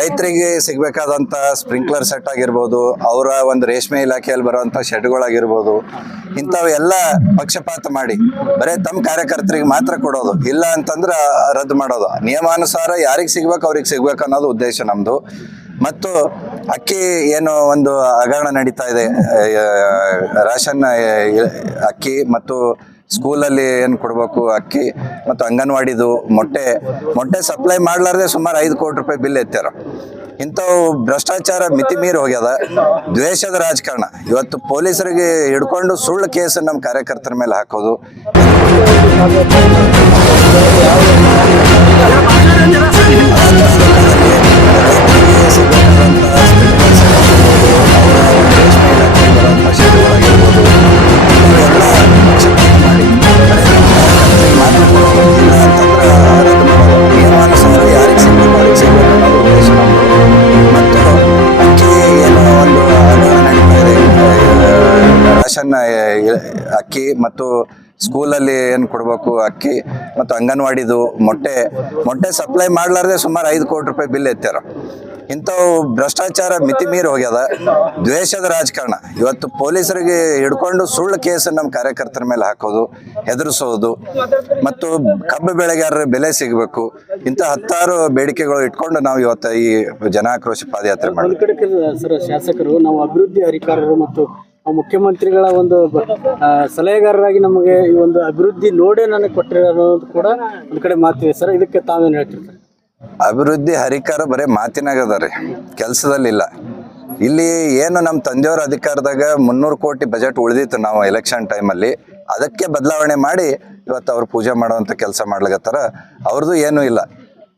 ರೈತರಿಗೆ ಸಿಗಬೇಕಾದಂಥ sprinkler set ಆಗಿರ್ಬೋದು, ಅವರ ಒಂದು ರೇಷ್ಮೆ ಇಲಾಖೆಯಲ್ಲಿ ಬರುವಂಥ ಶೆಡ್ಗಳಾಗಿರ್ಬೋದು, ಇಂಥವೆಲ್ಲ ಪಕ್ಷಪಾತ ಮಾಡಿ ಬರೀ ತಮ್ಮ ಕಾರ್ಯಕರ್ತರಿಗೆ ಮಾತ್ರ ಕೊಡೋದು, ಇಲ್ಲ ಅಂತಂದ್ರೆ ರದ್ದು ಮಾಡೋದು. ನಿಯಮಾನುಸಾರ ಯಾರಿಗೆ ಸಿಗ್ಬೇಕು ಅವ್ರಿಗೆ ಸಿಗ್ಬೇಕು ಅನ್ನೋದು ಉದ್ದೇಶ ನಮ್ಮದು. ಮತ್ತು ಅಕ್ಕಿ ಏನು ಒಂದು ಹಗರಣ ನಡೀತಾ ಇದೆ, ರೇಷನ್ ಅಕ್ಕಿ ಮತ್ತು ಸ್ಕೂಲಲ್ಲಿ ಏನು ಕೊಡಬೇಕು ಅಕ್ಕಿ ಮತ್ತು ಅಂಗನವಾಡಿದು ಮೊಟ್ಟೆ ಸಪ್ಲೈ ಮಾಡಲಾರ್ದೆ ಸುಮಾರು 5 ಕೋಟಿ ರೂಪಾಯಿ ಬಿಲ್ ಎತ್ತಾರ. ಇಂಥವು ಭ್ರಷ್ಟಾಚಾರ ಮಿತಿ ಮೀರಿ ಹೋಗ್ಯದ. ದ್ವೇಷದ ರಾಜಕಾರಣ. ಇವತ್ತು ಪೊಲೀಸರಿಗೆ ಹಿಡ್ಕೊಂಡು ಸುಳ್ಳು ಕೇಸನ್ನು ನಮ್ಮ ಕಾರ್ಯಕರ್ತರ ಮೇಲೆ ಹಾಕೋದು. ನಿಯಮಾನುಸಾರ ಯಾರಿಗೆ ಸಿಗಬೇಕು ಅವ್ರಿಗೆ ಸಿಗಬೇಕು ಅನ್ನೋದು ಉದ್ದೇಶ ನಮ್ಮದು. ಮತ್ತು ಅಕ್ಕಿ ಏನೋ ಒಂದು ಹಗರಣ ನಡೀತಾ ಇದೆ, ರೇಷನ್ ಅಕ್ಕಿ ಮತ್ತು ಸ್ಕೂಲಲ್ಲಿ ಏನು ಕೊಡಬೇಕು ಅಕ್ಕಿ ಮತ್ತು ಅಂಗನವಾಡಿದು ಮೊಟ್ಟೆ ಸಪ್ಲೈ ಮಾಡಲಾರ್ದೆ ಸುಮಾರು 5 ಕೋಟಿ ರೂಪಾಯಿ ಬಿಲ್ ಎತ್ತಾರ. ಇಂಥವು ಭ್ರಷ್ಟಾಚಾರ ಮಿತಿ ಮೀರಿ ಹೋಗ್ಯದ. ದ್ವೇಷದ ರಾಜಕಾರಣ. ಇವತ್ತು ಪೊಲೀಸರಿಗೆ ಹಿಡ್ಕೊಂಡು ಸುಳ್ಳು ಕೇಸನ್ನು ನಮ್ಮ ಕಾರ್ಯಕರ್ತರ ಮೇಲೆ ಹಾಕೋದು, ಹೆದರಿಸೋದು, ಮತ್ತು ಕಬ್ಬು ಬೆಳೆಗಾರರ ಬೆಲೆ ಸಿಗಬೇಕು, ಇಂಥ 10 ಬೇಡಿಕೆಗಳು ಇಟ್ಕೊಂಡು ನಾವು ಇವತ್ತು ಈ ಜನಾಕ್ರೋಶ ಪಾದಯಾತ್ರೆ ಮಾಡಿದ್ವಿ. ಸರ್, ಶಾಸಕರು ನಾವು ಅಭಿವೃದ್ಧಿ ಅಧಿಕಾರರು ಮತ್ತು ಮುಖ್ಯಮಂತ್ರಿಗಳ ಒಂದು ಸಲಹೆಗಾರರಾಗಿ ನಮಗೆ ಈ ಒಂದು ಅಭಿವೃದ್ಧಿ ನೋಡೇ ನನಗೆ ಕೊಟ್ಟಿರೋದು ಕೂಡ ಒಂದು ಕಡೆ ಮಾತಿದೆ ಸರ್. ಇದಕ್ಕೆ ತಾವೇನು ಹೇಳ್ತೀರಿ? ಅಭಿವೃದ್ಧಿ ಹರಿಕಾರ ಬರೀ ಮಾತಿನಾಗದಾರೆ, ಕೆಲಸದಲ್ಲಿಲ್ಲ. ಇಲ್ಲಿ ಏನು ನಮ್ಮ ತಂದೆಯವ್ರ ಅಧಿಕಾರದಾಗ 300 ಕೋಟಿ ಬಜೆಟ್ ಉಳಿದಿತ್ತು ನಾವು ಎಲೆಕ್ಷನ್ ಟೈಮಲ್ಲಿ, ಅದಕ್ಕೆ ಬದಲಾವಣೆ ಮಾಡಿ ಇವತ್ತು ಅವ್ರು ಪೂಜೆ ಮಾಡುವಂಥ ಕೆಲಸ ಮಾಡ್ಲಿಕತ್ತಾರ. ಅವ್ರದ್ದು ಏನೂ ಇಲ್ಲ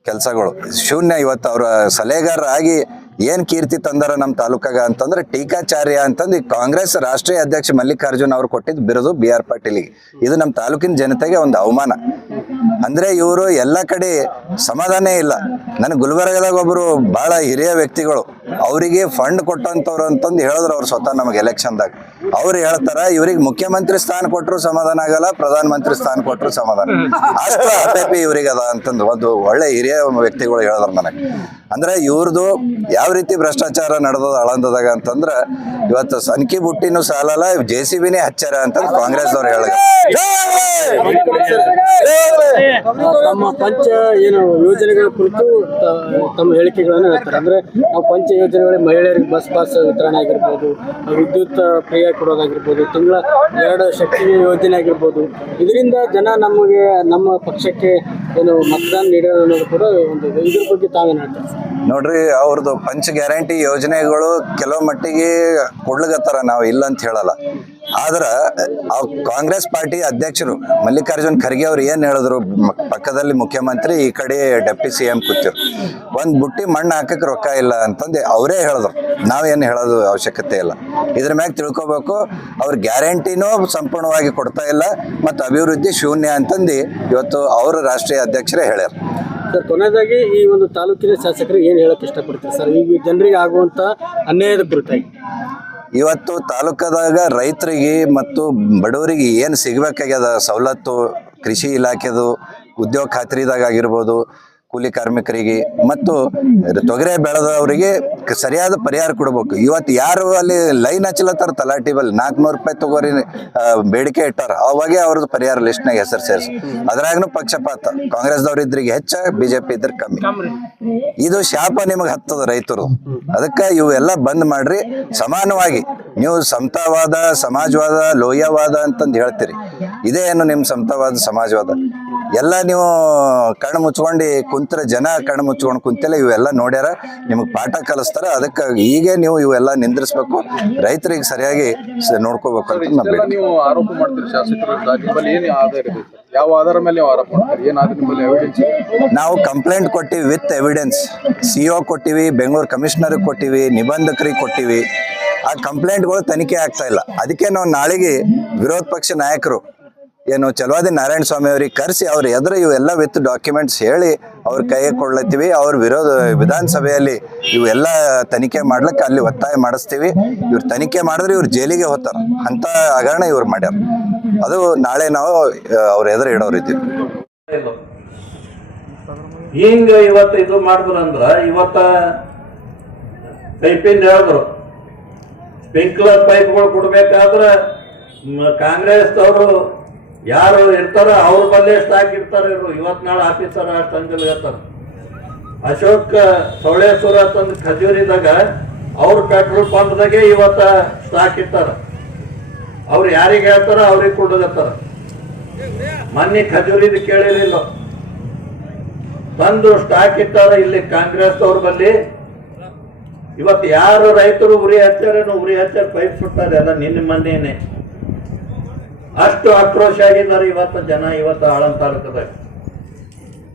ಕೆಲಸಗಳು, ಶೂನ್ಯ. ಇವತ್ತು ಅವರ ಸಲಹೆಗಾರ ಆಗಿ ಏನು ಕೀರ್ತಿ ತಂದಾರ ನಮ್ಮ ತಾಲೂಕಾಗ ಅಂತಂದ್ರೆ ಟೀಕಾಚಾರ್ಯ ಅಂತಂದು ಕಾಂಗ್ರೆಸ್ ರಾಷ್ಟ್ರೀಯ ಅಧ್ಯಕ್ಷ ಮಲ್ಲಿಕಾರ್ಜುನ್ ಅವ್ರು ಕೊಟ್ಟಿದ್ದು ಬಿರುದು BR ಪಾಟೀಲಿಗೆ. ಇದು ನಮ್ಮ ತಾಲೂಕಿನ ಜನತೆಗೆ ಒಂದು ಅವಮಾನ. ಅಂದರೆ ಇವರು ಎಲ್ಲ ಕಡೆ ಸಮಾಧಾನ ಇಲ್ಲ. ನನಗೆ ಗುಲ್ಬರ್ಗದಾಗ ಒಬ್ಬರು ಭಾಳ ಹಿರಿಯ ವ್ಯಕ್ತಿಗಳು, ಅವರಿಗೆ ಫಂಡ್ ಕೊಟ್ಟಂಥವ್ರು ಅಂತಂದು ಹೇಳಿದ್ರು ಅವ್ರು ಸ್ವತಃ ನಮಗೆ ಎಲೆಕ್ಷನ್ದಾಗ. ಅವ್ರು ಹೇಳ್ತಾರ ಇವ್ರಿಗೆ ಮುಖ್ಯಮಂತ್ರಿ ಸ್ಥಾನ ಕೊಟ್ಟರು ಸಮಾಧಾನ ಆಗಲ್ಲ, ಪ್ರಧಾನಮಂತ್ರಿ ಸ್ಥಾನ ಕೊಟ್ಟರು ಸಮಾಧಾನ, ಅಷ್ಟು ಅಪೇಪಿ ಇವ್ರಿಗೆ ಅದ ಅಂತಂದು ಒಂದು ಒಳ್ಳೆ ಹಿರಿಯ ವ್ಯಕ್ತಿಗಳು ಹೇಳಿದ್ರು ನನಗೆ. ಅಂದ್ರೆ ಇವ್ರದ್ದು ಯಾವ ರೀತಿ ಭ್ರಷ್ಟಾಚಾರ ನಡೆದದ ಆಳಂದದಾಗ ಅಂತಂದ್ರೆ ಇವತ್ತು ಸನ್ಕಿ ಬುಟ್ಟಿನೂ ಸಾಲಲ್ಲ, JCBನೇ ಹಚ್ಚಾರ ಅಂತಂದು ಕಾಂಗ್ರೆಸ್ದವ್ರು ಹೇಳಿದ್ರು. ತಮ್ಮ ಪಂಚ ಏನು ಯೋಜನೆಗಳ ಕುರಿತು ತಮ್ಮ ಹೇಳಿಕೆಗಳನ್ನು ಹೇಳ್ತಾರೆ. ಅಂದ್ರೆ ನಾವು ಪಂಚ ಯೋಜನೆಗಳಿಗೆ ಮಹಿಳೆಯರಿಗೆ ಬಸ್ ಪಾಸ್ ವಿತರಣೆ ಆಗಿರ್ಬೋದು, ವಿದ್ಯುತ್ ಫ್ರೀ ಕೊಡೋದಾಗಿರ್ಬೋದು, ತಿಂಗಳ 2 ಶಕ್ತಿ ಯೋಜನೆ ಆಗಿರ್ಬೋದು, ಇದರಿಂದ ಜನ ನಮಗೆ ನಮ್ಮ ಪಕ್ಷಕ್ಕೆ ಏನು ಮತದಾನ ನೀಡೋದು ಅನ್ನೋದು ಕೂಡ ಒಂದು ಇದ್ರ ಬಗ್ಗೆ ತಾವೇನು ಹೇಳ್ತಾರೆ? ನೋಡ್ರಿ, ಅವ್ರದ್ದು ಪಂಚ ಗ್ಯಾರಂಟಿ ಯೋಜನೆಗಳು ಕೆಲವು ಮಟ್ಟಿಗೆ ಕೊಡ್ಲಿಗತ್ತಾರ, ನಾವು ಇಲ್ಲ ಅಂತ ಹೇಳಲ್ಲ. ಆದ್ರೆ ಕಾಂಗ್ರೆಸ್ ಪಾರ್ಟಿ ಅಧ್ಯಕ್ಷರು ಮಲ್ಲಿಕಾರ್ಜುನ್ ಖರ್ಗೆ ಅವ್ರು ಏನು ಹೇಳಿದ್ರು, ಪಕ್ಕದಲ್ಲಿ ಮುಖ್ಯಮಂತ್ರಿ, ಈ ಕಡೆ ಡೆಪ್ಟಿ CM ಕೂತಿರು, ಒಂದು ಬುಟ್ಟಿ ಮಣ್ಣು ಹಾಕಕ್ಕೆ ರೊಕ್ಕ ಇಲ್ಲ ಅಂತಂದು ಅವರೇ ಹೇಳಿದ್ರು. ನಾವೇನು ಹೇಳೋದು ಅವಶ್ಯಕತೆ ಇಲ್ಲ. ಇದ್ರ ಮ್ಯಾಗ ತಿಳ್ಕೊಬೇಕು, ಅವ್ರ ಗ್ಯಾರಂಟಿನೂ ಸಂಪೂರ್ಣವಾಗಿ ಕೊಡ್ತಾ ಇಲ್ಲ ಮತ್ತು ಅಭಿವೃದ್ಧಿ ಶೂನ್ಯ ಅಂತಂದು ಇವತ್ತು ಅವರ ರಾಷ್ಟ್ರೀಯ ಅಧ್ಯಕ್ಷರೇ ಹೇಳ್ಯಾರ. ಸರ್, ಕೊನೆಯದಾಗಿ ಈ ಒಂದು ತಾಲೂಕಿನ ಶಾಸಕರಿಗೆ ಏನು ಹೇಳಕ್ಕೆ ಇಷ್ಟಪಡ್ತೀರಿ ಸರ್, ಈಗ ಜನರಿಗೆ ಆಗುವಂಥ ಅನ್ಯಾಯದ ಕುರಿತಾಗಿ? ಇವತ್ತು ತಾಲೂಕದಾಗ ರೈತರಿಗೆ ಮತ್ತು ಬಡವರಿಗೆ ಏನು ಸಿಗಬೇಕಾಗ್ಯದ ಸವಲತ್ತು, ಕೃಷಿ ಇಲಾಖೆದು, ಉದ್ಯೋಗ ಖಾತ್ರಿದಾಗ ಆಗಿರ್ಬೋದು, ಕೂಲಿ ಕಾರ್ಮಿಕರಿಗೆ ಮತ್ತು ತೊಗರೆ ಬೆಳೆದವರಿಗೆ ಸರಿಯಾದ ಪರಿಹಾರ ಕೊಡಬೇಕು. ಇವತ್ತು ಯಾರು ಅಲ್ಲಿ ಲೈನ್ ಹಚ್ಚಲತ್ತಾರ ತಲಾಟಿ ಬಲ್ಲಿ 400 ರೂಪಾಯಿ ತಗೋರಿ ಬೇಡಿಕೆ ಇಟ್ಟಾರ, ಅವಾಗೆ ಅವ್ರದ್ದು ಪರಿಹಾರ ಲಿಸ್ಟ್ನಾಗ ಹೆಸರು ಸೇರಿಸಿ. ಅದ್ರಾಗೂ ಪಕ್ಷಪಾತ, ಕಾಂಗ್ರೆಸ್ದವ್ರು ಇದ್ರಿಗೆ ಹೆಚ್ಚ, BJP ಇದ್ರೆ ಕಮ್ಮಿ. ಇದು ಶಾಪ ನಿಮಗೆ ಹತ್ತದ ರೈತರು. ಅದಕ್ಕೆ ಇವೆಲ್ಲ ಬಂದ್ ಮಾಡ್ರಿ. ಸಮಾನವಾಗಿ ನೀವು ಸಮತಾವಾದ, ಸಮಾಜವಾದ, ಲೋಹ್ಯವಾದ ಅಂತಂದು ಹೇಳ್ತೀರಿ. ಇದೇ ಏನು ನಿಮ್ಮ ಸಮತಾವಾದ, ಸಮಾಜವಾದ? ಎಲ್ಲ ನೀವು ಕಣ್ಣು ಮುಚ್ಕೊಂಡು ಕುಂತ್ರ, ಜನ ಕಣ್ಣು ಮುಚ್ಕೊಂಡು ಕುಂತಿಲ್ಲ. ಇವೆಲ್ಲ ನೋಡ್ಯಾರ, ನಿಮಗೆ ಪಾಠ ಕಲಿಸ್ತಾರ. ಅದಕ್ಕೆ ಹೀಗೆ ನೀವು ಇವೆಲ್ಲ ನಿಂದ್ರಿಸ್ಬೇಕು, ರೈತರಿಗೆ ಸರಿಯಾಗಿ ನೋಡ್ಕೋಬೇಕು ಅಂತ ನಾವು ನೀವು ಆರೋಪ ಮಾಡ್ತೀರಿ ಶಾಸಕರು. ಯಾವ ಆಧಾರ ಮೇಲೆ ಆರೋಪ ಮಾಡ್ತಾರೆ? ಏನಾದ್ರೂ ನಿಮ್ಮಲ್ಲಿ ಎವಿಡೆನ್ಸ್? ನಾವು ಕಂಪ್ಲೇಂಟ್ ಕೊಟ್ಟಿವಿ ವಿತ್ ಎವಿಡೆನ್ಸ್. CO ಕೊಟ್ಟಿವಿ, ಬೆಂಗಳೂರು ಕಮಿಷನರ್ಗೆ ಕೊಟ್ಟಿವಿ, ನಿಬಂಧಕರಿಗೆ ಕೊಟ್ಟಿವಿ. ಆ ಕಂಪ್ಲೇಂಟ್ಗಳು ತನಿಖೆ ಆಗ್ತಾ ಇಲ್ಲ. ಅದಕ್ಕೆ ನಾವು ನಾಳೆಗೆ ವಿರೋಧ ಪಕ್ಷ ನಾಯಕರು ಏನು ಚಲವಾದಿ ನಾರಾಯಣ ಸ್ವಾಮಿ ಅವ್ರಿಗೆ ಕರೆಸಿ ಅವ್ರ ಎದುರು ಇವೆಲ್ಲ ವಿತ್ ಡಾಕ್ಯುಮೆಂಟ್ಸ್ ಹೇಳಿ ಅವ್ರ ಕೈಗೆ ಕೊಡ್ಲತ್ತೀವಿ. ಅವ್ರ ವಿಧಾನಸಭೆಯಲ್ಲಿ ಇವೆಲ್ಲ ತನಿಖೆ ಮಾಡ್ಲಿಕ್ಕೆ ಅಲ್ಲಿ ಒತ್ತಾಯ ಮಾಡಿಸ್ತೀವಿ. ಇವ್ರು ತನಿಖೆ ಮಾಡಿದ್ರೆ ಇವ್ರು ಜೈಲಿಗೆ ಹೋಗ್ತಾರ ಅಂತ ಹಗರಣ ಇವ್ರು ಮಾಡ್ಯಾರ. ಅದು ನಾಳೆ ನಾವು ಅವ್ರ ಎದುರು ಇಡೋರಿದ್ದೀವಿ. ಹಿಂಗ ಇವತ್ತು ಇದು ಮಾಡಿದ್ರ ಅಂದ್ರ ಇವತ್ತ ಪೈಪಿಂದ ಹೇಳಿದ್ರು ಸ್ಪ್ರಿಂಕ್ಲರ್ ಪೈಪ್ಗಳು ಕೊಡ್ಬೇಕಾದ್ರೆ ಕಾಂಗ್ರೆಸ್ದವರು ಯಾರು ಇರ್ತಾರ ಅವ್ರ ಬಲ್ಲೇ ಸ್ಟಾಕ್ ಇರ್ತಾರ. ಇವರು ಇವತ್ ನಾಳೆ ಆಫೀಸರ್ ಅಷ್ಟು ಅಂಜಲ್ಗತ್ತಾರ. ಅಶೋಕ್ ಸವಳೇಶ್ವರ ತಂದು ಖಜೂರಿದಾಗ ಅವ್ರ ಪೆಟ್ರೋಲ್ ಪಂಪ್ದಾಗೆ ಇವತ್ತ ಸ್ಟಾಕ್ ಇರ್ತಾರ. ಅವ್ರು ಯಾರಿಗೆ ಹೇಳ್ತಾರ ಅವ್ರಿಗೆ ಕೊಡಗತ್ತಾರ. ಮೊನ್ನೆ ಖಜೂರಿದ್ ಕೇಳಿರಲಿಲ್ಲ, ತಂದು ಸ್ಟಾಕ್ ಇಟ್ಟಾರ ಇಲ್ಲಿ ಕಾಂಗ್ರೆಸ್ ಅವ್ರ ಬಲ್ಲಿ. ಇವತ್ತು ಯಾರು ರೈತರು ಉರಿ ಹಚ್ಚಾರೇನು ಉರಿ ಹಚ್ಚಾರ ಪೈಪ್ ಸುಟ್ಟಾರೆ ಅಲ್ಲ ನಿನ್ನ ಮೊನ್ನೆನೆ. ಅಷ್ಟು ಆಕ್ರೋಶ ಆಗಿದ್ದಾರೆ ಇವತ್ತು ಜನ. ಇವತ್ತು ಆಳಂದ ತಾಲೂಕದಾಗ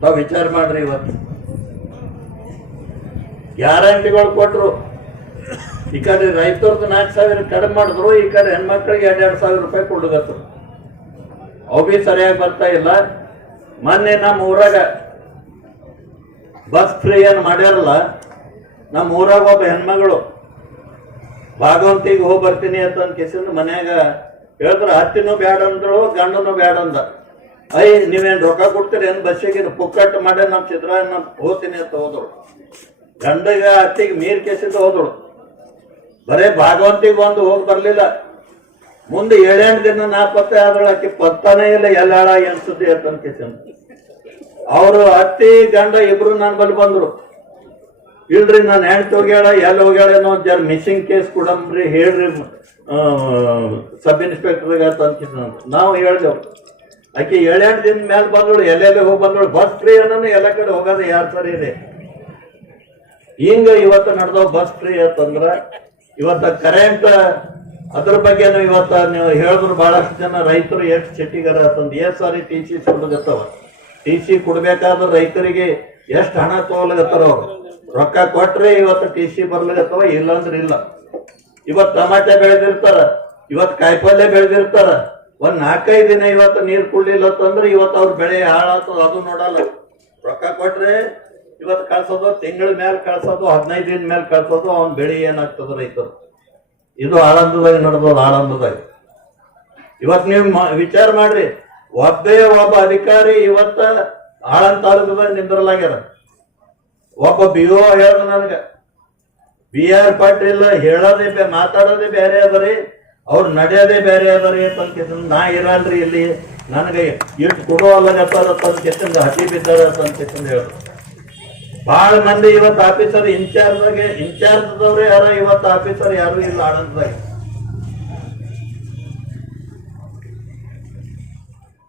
ತಾವ್ ವಿಚಾರ ಮಾಡ್ರಿ. ಇವತ್ತು ಗ್ಯಾರಂಟಿಗಳು ಕೊಟ್ರು. ಈ ಕಡೆ ರೈತರದ್ದು 4,000 ಕಡಿಮೆ ಮಾಡಿದ್ರು, ಈ ಕಡೆ ಹೆಣ್ಮಕ್ಳಿಗೆ 2,000 ರೂಪಾಯಿ ಕೊಡ್ಗತ್ರು. ಅವು ಬಿ ಸರಿಯಾಗಿ ಬರ್ತಾ ಇಲ್ಲ. ಮೊನ್ನೆ ನಮ್ಮ ಊರಾಗ ಬಸ್ ಫ್ರೀ ಏನು ಮಾಡ್ಯಾರಲ್ಲ, ನಮ್ಮ ಊರಾಗ ಒಬ್ಬ ಹೆಣ್ಮಗಳು ಭಾಗವಂತಿಗೆ ಹೋಗಿ ಬರ್ತೀನಿ ಅಂತ ಕಿಸಿಂದ ಮನ್ಯಾಗ ಹೇಳಿದ್ರ, ಹತ್ತಿನೂ ಬ್ಯಾಡ ಅಂದಳು, ಗಂಡನೂ ಬ್ಯಾಡ ಅಂದ. ನೀವೇನ್ ರೊಕ್ಕ ಕೊಡ್ತೀರಿ ಏನ್ ಬಸ್ಸಿಗೆ? ಪುಕ್ಕಟ್ ಮಾಡಿ ನಮ್ಮ ಸಿದ್ದರಾಮಯ್ಯ ಹೋಗ್ತೀನಿ ಅಂತ ಹೋದಳು. ಗಂಡಗ ಹತ್ತಿಗೆ ನೀರ್ ಕೆಸಿಂದ ಹೋದಳು. ಬರೇ ಭಾಗವಂತಿಗೆ ಒಂದು ಹೋಗಿ ಬರ್ಲಿಲ್ಲ. ಮುಂದೆ 7-8 ದಿನ ನಾಪತ್ತೆ ಆದಳು. ಆಕಿ ಪತ್ತಾನೇ ಇಲ್ಲ, ಎಲ್ಲಾಳ ಅನ್ಸುತ್ತೆ ಅಂತ ಕಿಸಿಂದ. ಅವರು ಅತ್ತಿ ಗಂಡ ಇಬ್ರು ನನ್ನ ಬಲ್ಲಿ ಬಂದ್ರು. ಇಲ್ರಿ ನಾನು ಹೆಣ್ತು ಹೋಗ್ಯಾಳ, ಎಲ್ಲಿ ಹೋಗ್ಯಾಳೇನೋ ಜರ ಮಿಸ್ಸಿಂಗ್ ಕೇಸ್ ಕೊಡಂಬ್ರಿ ಹೇಳ್ರಿ ಸಬ್ ಇನ್ಸ್ಪೆಕ್ಟರ್ಗೆ ಅಂತ ನಾವು ಹೇಳ್ದೆವು. ಆಕೆ 7-8 ದಿನ ಮೇಲೆ ಬಂದಳು, ಎಲ್ಲೆಲ್ಲಿ ಹೋಗಿ ಬಂದಳು. ಬಸ್ ಫ್ರೀ ಅನ್ನೋನು ಎಲ್ಲ ಕಡೆ ಹೋಗೋದು ಯಾರು ಸರಿ ಇದೆ. ಹಿಂಗ ಇವತ್ತು ನಡೆದವ್ ಬಸ್ ಫ್ರೀ ಅಂತಂದ್ರ ಇವತ್ತ ಕರೆಂಟ್ ಅದ್ರ ಬಗ್ಗೆನು ಇವತ್ತ ನೀವು ಹೇಳಿದ್ರು ಬಹಳಷ್ಟು ಜನ ರೈತರು ಎಷ್ಟು ಸಿಟ್ಟಿಗಾರ ಅಂತಂದು ಎಷ್ಟು ಸಾರಿ TC ಕೊಡ್ಲಗತ್ತವ. TC ಕೊಡ್ಬೇಕಾದ್ರೆ ರೈತರಿಗೆ ಎಷ್ಟು ಹಣ ತಗೊಳಗತ್ತಾರ. ಅವ್ರು ರೊಕ್ಕ ಕೊಟ್ರೆ ಇವತ್ತು TC ಬರ್ಲಾಗತ್ತವ, ಇಲ್ಲಾಂದ್ರೆ ಇಲ್ಲ. ಇವತ್ತು ಟಮಾಟೆ ಬೆಳೆದಿರ್ತಾರ, ಇವತ್ತು ಕಾಯಿಪಲ್ಯ ಬೆಳೆದಿರ್ತಾರ. ಒಂದ್ 4-5 ದಿನ ಇವತ್ತು ನೀರ್ ಕುಡ್ಲಿಲ್ಲ ಅಂತಂದ್ರೆ ಇವತ್ತು ಅವ್ರ ಬೆಳೆ ಹಾಳಾಗ್ತದ, ಅದು ನೋಡಲ್ಲ. ರೊಕ್ಕ ಕೊಟ್ರೆ ಇವತ್ತು ಕಳ್ಸೋದು, ತಿಂಗಳ ಮೇಲೆ ಕಳ್ಸೋದು, 15 ದಿನ ಮೇಲೆ ಕಳ್ಸೋದು, ಅವ್ನ ಬೆಳೆ ಏನಾಗ್ತದ ರೈತರು. ಇದು ಆಳಂದದಾಗ ನಡೆದೋದು. ಆಳಂದದಾಗ ಇವತ್ತು ನೀವು ವಿಚಾರ ಮಾಡ್ರಿ, ಒಬ್ಬ ಅಧಿಕಾರಿ ಇವತ್ತ ಆಳಂದ ತಾಲೂಕದಾಗ ನಿಂದ್ರಲಾಗ್ಯಾರ. ಒಬ್ಬ BO ಹೇಳ್ದ ನನ್ಗ, BR ಪಾಟೀಲ್ ಹೇಳೋದೇ ಮಾತಾಡೋದೇ ಬೇರೆ ಅದರಿ, ಅವ್ರು ನಡೆಯೋದೇ ಬೇರೆ ಅದರಿ ಅಂತ ನಾ ಇರಲ್ರಿ ಇಲ್ಲಿ, ನನಗೆ ಇಟ್ಟು ಕೊಡೋ ಅಲ್ಲಗತ್ತಾರ ತಂದು ಹಸಿ ಬಿದ್ದಾರ ಅಂತ ಹೇಳಿದ್ರು. ಬಹಳ ಮಂದಿ ಇವತ್ತು ಆಫೀಸರ್ ಇನ್ಚಾರ್ಜ್ದವ್ರೆ ಯಾರ ಇವತ್ತು ಆಫೀಸರ್ ಯಾರು ಇಲ್ಲ ಆನಂದದಾಗ.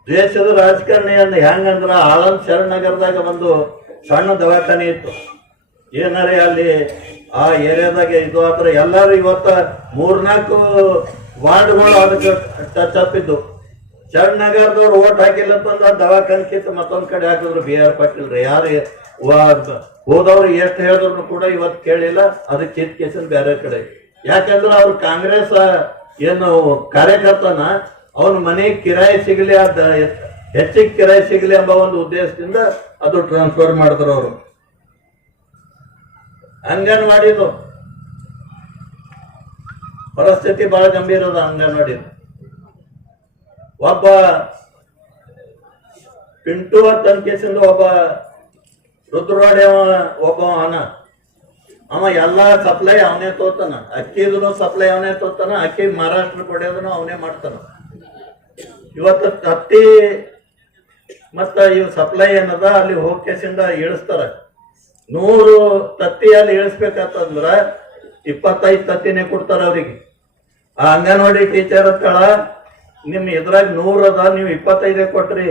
ದೇಶದ ರಾಜಕಾರಣಿ ಅಂದ ಹೆಂಗಂದ್ರ ಆಳಂದ್ ಶರಣನಗರದಾಗ ಒಂದು ಸಣ್ಣ ದವಾಖಾನೆ ಇತ್ತು. ಏನಾರೇ ಅಲ್ಲಿ ಆ ಏರಿಯಾದಾಗ ಇದು ಆದ್ರೆ ಎಲ್ಲಾರು ಇವತ್ತ 3-4 ವಾರ್ಡ್ಗಳು ಅದಕ್ಕೆ ಟಚ್ ಅಪ್. ಶರಣನಗರದವ್ರು ಓಟ್ ಹಾಕಿಲ್ಲ ಅಂತಂದ್ರ ದವಾಖಾನೆ ಕಿತ್ತು ಮತ್ತೊಂದ್ ಕಡೆ ಹಾಕಿದ್ರು BR ಪಾಟೀಲ್. ಯಾರು ಹೋದವ್ರು ಎಷ್ಟು ಹೇಳಿದ್ರು ಕೂಡ ಇವತ್ತು ಕೇಳಿಲ್ಲ, ಅದಕ್ಕೆ ಕಿತ್ಕೇಸನ್ ಬೇರೆ ಕಡೆ. ಯಾಕಂದ್ರೆ ಅವ್ರು ಕಾಂಗ್ರೆಸ್ ಏನು ಕಾರ್ಯಕರ್ತನ ಅವನ ಮನೆ ಕಿರಾಯಿ ಸಿಗಲಿ, ಅದ ಹೆಚ್ಚಿಗೆ ಕಿರಾಯಿ ಸಿಗಲಿ ಎಂಬ ಒಂದು ಉದ್ದೇಶದಿಂದ ಅದು ಟ್ರಾನ್ಸ್ಫರ್ ಮಾಡಿದ್ರು ಅವರು. ಅಂಗನವಾಡಿದು ಪರಿಸ್ಥಿತಿ ಬಹಳ ಗಂಭೀರ ಅದ. ಅಂಗನವಾಡಿದು ಒಬ್ಬ ಪಿಂಟು ಅಂತ ಕೇಸಿಂದ ಒಬ್ಬ ರುದ್ರವಾಡಿ ಒಬ್ಬ ಅವ ಎಲ್ಲಾ ಸಪ್ಲೈ ಅವನೇ ತೋತಾನ. ಅಕ್ಕಿದನು ಸಪ್ಲೈ ಅವನೇ ತೋತಾನ, ಅಕ್ಕಿ ಮಹಾರಾಷ್ಟ್ರ ಕೊಡೋದನ್ನು ಅವನೇ ಮಾಡ್ತಾನ. ಇವತ್ತು ತತ್ತಿ ಮತ್ತ ಇವ್ ಸಪ್ಲೈ ಏನದ ಅಲ್ಲಿ ಹೋಗಿ ಕೇಸಿಂದ ಇಳಿಸ್ತಾರ. 100 ತತ್ತಿ ಅಲ್ಲಿ ಇಳಿಸ್ಬೇಕಂತಂದ್ರ 25 ತತ್ತಿನೇ ಕೊಡ್ತಾರ ಅವ್ರಿಗೆ. ಆ ಅಂಗನವಾಡಿ ಟೀಚರ್ ಅಂತಳ, ನಿಮ್ ಇದ್ರಾಗ 100 ಅದ, ನೀವು 25 ಕೊಟ್ರಿ,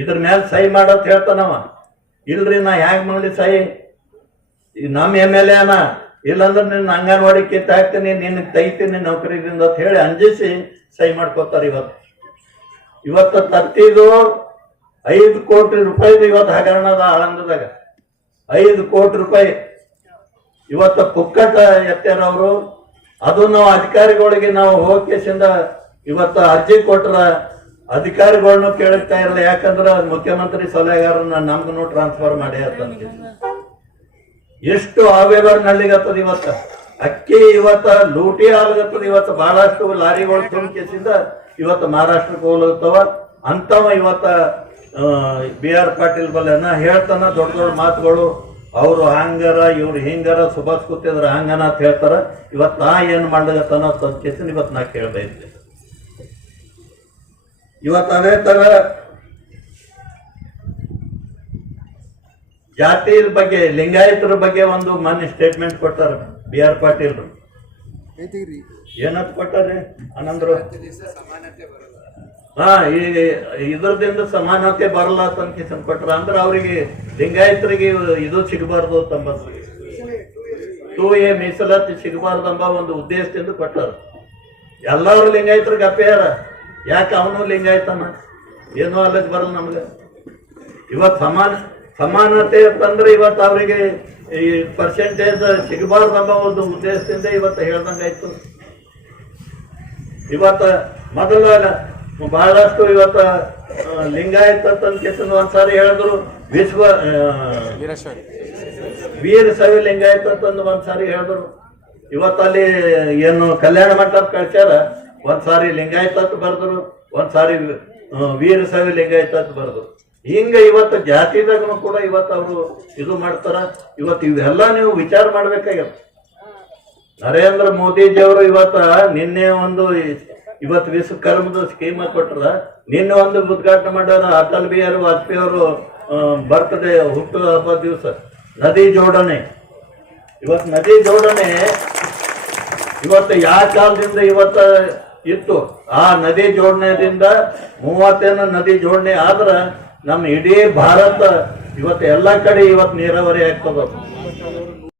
ಇದ್ರ ಮೇಲೆ ಸಹಿ ಮಾಡತ್ ಹೇಳ್ತಾನವ. ಇಲ್ರಿ ನಾ ಹ್ಯಾಂಗ್ ಮಾಡ್ಲಿ ಸಹಿ, ನಮ್ MLA ಅನ, ಇಲ್ಲಾಂದ್ರೆ ನಿನ್ನ ಅಂಗನವಾಡಿ ಕಿತ್ ಹಾಕ್ತೀನಿ, ನಿನ್ನ ತೆಗಿತೀನಿ ನೌಕರಿದಿಂದ ಅಂತ ಹೇಳಿ ಅಂಜಿಸಿ ಸಹಿ ಮಾಡ್ಕೋತಾರ. ಇವತ್ತು ತತ್ತಿದು 5 ಕೋಟಿ ರೂಪಾಯಿದು ಇವತ್ತು ಹಗರಣದ ಆಳಂದದಾಗ 5 ಕೋಟಿ ರೂಪಾಯಿ ಇವತ್ತು ಪುಕ್ಕಟ ಎತ್ತಾರ ಅವರು. ಅದು ನಾವು ಅಧಿಕಾರಿಗಳಿಗೆ ನಾವು ಹೋಗಿಸಿಂದ ಇವತ್ತು ಅರ್ಜಿ ಕೊಟ್ರ ಅಧಿಕಾರಿಗಳನ್ನ ಕೇಳ್ತಾ ಇರಲ್ಲ. ಯಾಕಂದ್ರೆ ಮುಖ್ಯಮಂತ್ರಿ ಸಲಹೆಗಾರನ್ನ ನಮ್ಗೂ ಟ್ರಾನ್ಸ್ಫರ್ ಮಾಡಿ ಅಂತ ಎಷ್ಟು ಅವ್ಯವಹಾರ ನಲ್ಲಿಗತ್ತದ. ಇವತ್ತ ಅಕ್ಕಿ ಇವತ್ತ ಲೂಟಿ ಆಗ್ಲತ್ತದ. ಇವತ್ತು ಬಹಳಷ್ಟು ಲಾರಿಗಳು ತುಂಬಿಸಿಂದ ಇವತ್ತು ಮಹಾರಾಷ್ಟ್ರಕ್ಕೆ ಹೋಗ್ಲತ್ತವ. ಅಂತವ ಇವತ್ತ BR ಪಾಟೀಲ್ ಬಲ್ಲೆನ ಹೇಳ್ತಾನ ದೊಡ್ಡ ದೊಡ್ಡ ಮಾತುಗಳು. ಅವರು ಹಂಗಾರ ಇವ್ರು ಹಿಂಗಾರ ಸುಭಾಷ್ ಕೂತಿದ್ರ ಹಂಗನ ಅಂತ ಹೇಳ್ತಾರ. ಇವತ್ತು ನಾ ಏನು ಮಾಡ್ಲಿಕತ್ತಾನ ಅಂತ ಕೇಸಿನ ಇವತ್ತು ನಾ ಕೇಳ್ತಾ ಇದ್ದೆ. ಇವತ್ತು ಅದೇ ತರ ಜಾತಿ ಬಗ್ಗೆ ಲಿಂಗಾಯತರ ಬಗ್ಗೆ ಒಂದು ಮಾನ್ಯ ಸ್ಟೇಟ್ಮೆಂಟ್ ಕೊಟ್ಟಾರ BR ಪಾಟೀಲ್. ಏನಂತ ಕೊಟ್ಟಾರೆ ಆನಂದ್ರು? ಹಾ, ಈ ಇದ್ರದಿಂದ ಸಮಾನತೆ ಬರಲ್ಲ ಅಂತ ಕಿಸನ್ ಕೊಟ್ರ. ಅಂದ್ರೆ ಅವ್ರಿಗೆ ಲಿಂಗಾಯತರಿಗೆ ಇದು ಸಿಗಬಾರ್ದು ತಮ್ಮ 2A ಮೀಸಲಾತಿ ಸಿಗಬಾರ್ದು ಎಂಬ ಒಂದು ಉದ್ದೇಶದಿಂದ ಕೊಟ್ಟಾರ. ಎಲ್ಲರೂ ಲಿಂಗಾಯತರಿಗೆ ಅಪ್ಪ್ಯಾರ. ಯಾಕೆ ಅವನು ಲಿಂಗಾಯತನ ಏನೋ ಅಲ್ಲದ ಬರಲ್ಲ ನಮ್ಗೆ. ಇವತ್ತು ಸಮಾನತೆ ಅಂತಂದ್ರೆ ಇವತ್ತು ಅವರಿಗೆ ಈ ಪರ್ಸೆಂಟೇಜ್ ಸಿಗಬಾರ್ದು ಎಂಬ ಒಂದು ಉದ್ದೇಶದಿಂದ ಇವತ್ತು ಹೇಳ್ದಂಗಾಯ್ತು. ಇವತ್ತು ಮೊದಲ ಬಹಳಷ್ಟು ಇವತ್ತು ಲಿಂಗಾಯತ ಅಂತಂದು ಒಂದ್ಸಾರಿ ಹೇಳಿದ್ರು, ವೀರಶೈವ ಲಿಂಗಾಯತ ಅಂತಂದು ಒಂದ್ಸಾರಿ ಹೇಳಿದ್ರು. ಇವತ್ತಲ್ಲಿ ಏನು ಕಲ್ಯಾಣ ಮಂಟಪ ಕಳ್ಸ್ಯಾರ, ಒಂದ್ಸಾರಿ ಲಿಂಗಾಯತ ಅಂತ ಬರ್ದ್ರು, ಒಂದ್ಸಾರಿ ವೀರಶೈವ ಲಿಂಗಾಯತ ಅಂತ ಬರ್ದ್ರು. ಹಿಂಗ ಇವತ್ತು ಜಾತಿದಾಗೂ ಕೂಡ ಇವತ್ತು ಅವರು ಇದು ಮಾಡ್ತಾರ. ಇವತ್ತು ಇವೆಲ್ಲ ನೀವು ವಿಚಾರ ಮಾಡ್ಬೇಕಾಗ್ಯದ. ನರೇಂದ್ರ ಮೋದಿಜಿಯವರು ನಿನ್ನೆ ಒಂದು ಇವತ್ತು ವಿಶ್ವಕರ್ಮದ ಸ್ಕೀಮ್ ಕೊಟ್ರ. ನಿನ್ನೆ ಒಂದು ಉದ್ಘಾಟನೆ ಮಾಡ್ಯಾರ. ಅಟಲ್ ಬಿಹಾರಿ ವಾಜಪೇಯಿ ಅವರು ಬರ್ತ್ಡೇ ಹುಟ್ಟು ಹಬ್ಬ ದಿವಸ ನದಿ ಜೋಡಣೆ. ಇವತ್ತು ನದಿ ಜೋಡಣೆ ಇವತ್ತು ಯಾವ ಕಾಲದಿಂದ ಇವತ್ತು ಇತ್ತು. ಆ ನದಿ ಜೋಡಣೆದಿಂದ 30 ನದಿ ಜೋಡಣೆ ಆದ್ರ ನಮ್ಮ ಇಡೀ ಭಾರತ ಇವತ್ತು ಎಲ್ಲ ಕಡೆ ಇವತ್ತು ನೀರಾವರಿ ಆಗ್ತದ.